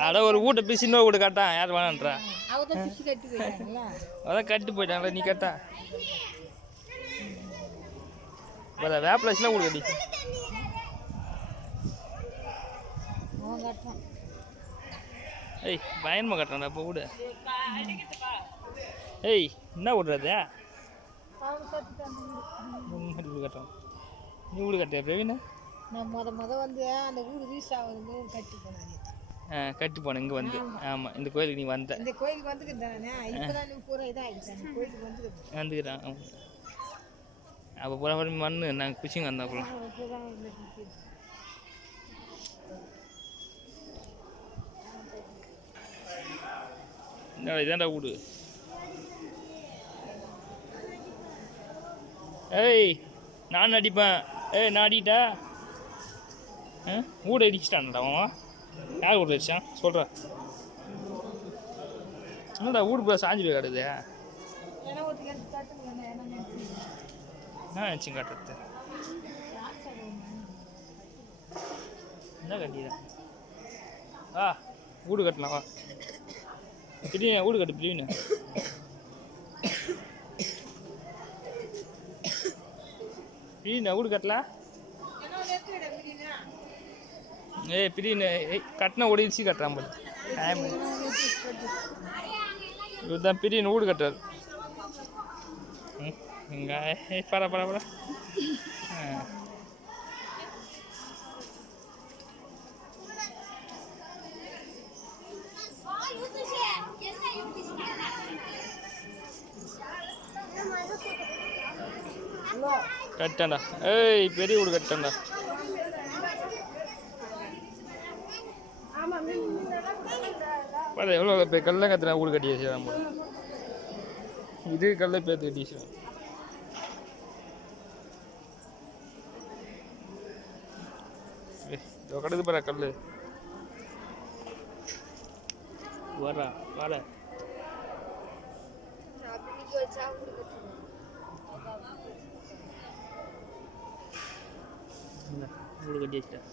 அட ஒரு வீட்டை பிசி இன்னொரு வீடு கட்டான் யார் வேணான்றா அதான் கட்டி போயிட்டாங்களா நீ கட்டா வேப்பிலஸ்லாம் வீடு கட்டி ஏய் பயணமா கட்டுறான்டா அப்போ வீடு ஏய் என்ன விடுறது வீடு கட்டுறான் நீ வீடு கட்டியா பிரவீனா நான் முத வந்து அந்த வீடு ரீஸ் ஆகுது கட்டி போனேன் கட்டி போனேன் இங்கே வந்து ஆமாம் இந்த கோயிலுக்கு நீ வந்த இந்த கோயிலுக்கு வந்துக்கிட்டானே இப்போ தான் நீ பூரா இதாகிடுச்சு அந்த கோயிலுக்கு வந்துக்கிறான் அப்போ பூரா மண் நாங்கள் குச்சிங்க வந்தோம் என்னடா இதான்டா வீடு ஏய் நான் அடிப்பேன் ஏய் நான் அடிட்டா வீடு அடிச்சிட்டான்டா அவன் யார் வீடு அடிச்சான் சொல்கிறா என்னடா வீடு போய் சாஞ்சி போய் காட்டுது என்ன நினச்சி காட்டுறது என்ன கட்டிதான் வீடு கட்டலாம் வா திடீர்னு வீடு கட்டு திடீர்னு திடீர்னு வீடு கட்டலாம் ஏய் பிரின்னு கட்டின ஒடிச்சு கட்டுறான் போல டைம் இதுதான் பிரின்னு வீடு கட்டுறாரு இங்கே பரவாயில்ல கட்டான்டா ஏய் பெரிய வீடு கட்டான்டா பாரு எவ்வளோ கல்ல கத்துனா வீடு கட்டி வச்சுறான் போல இது கல்ல பேர்த்து கட்டி வச்சுருவேன் கடுது பாரு கல் வரா வாட வீடு கட்டி வச்சுட்டேன்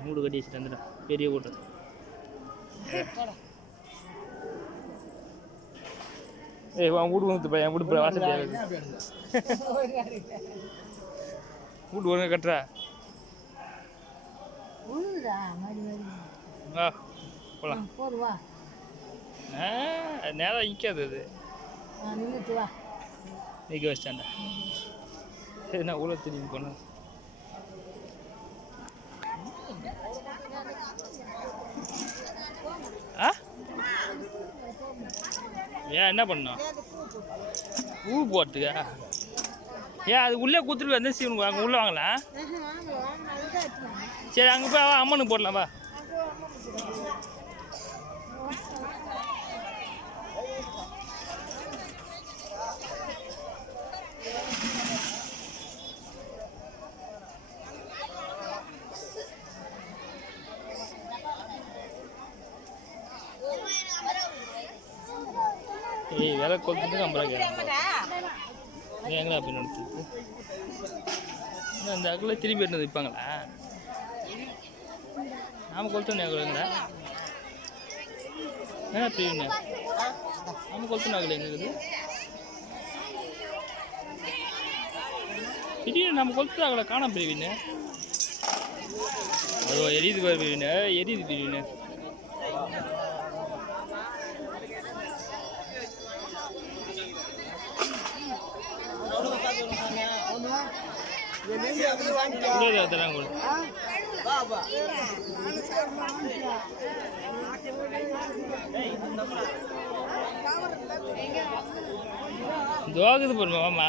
வீடு கட்டி வச்சுட்டு வந்துடா பெரிய வீடு ஏய் வா வீடு வந்து பையன் வீடு வாசல் வீடு ஒன்று கட்டுறா வா போகலாம் நேரம் நிற்காது அது நிற்க வச்சிட்டாண்டா என்ன உள்ள தெரியும் போனேன் ஏன் என்ன பண்ணோம் ஊ போகிறதுக்கா ஏன் அது உள்ளே கொடுத்துட்டு வந்து சீவனுக்கு அங்கே உள்ளே வாங்கலாம் சரி அங்கே போய் அம்மனுக்கு போடலாம் வா ஏய் வேலை கொடுத்துட்டு ஐம்பது கேட்குறாங்க எங்களா அப்படி நடத்துது அந்த அக்கில் திரும்பி எடுத்து விற்பாங்களா நாம் கொளுத்தோம் எங்களா ஏன்னா பிரிவுண்ணே நாம் கொளுத்தோம் அக்கில் எங்கே இருக்குது திடீர்னு நம்ம கொளுத்து அக்கில் காணாம பிரிவின்னு அதோ எரியுது பிரிவின்னு எரியுது பிரிவின்னு ஜோகுது போடுமா மாமா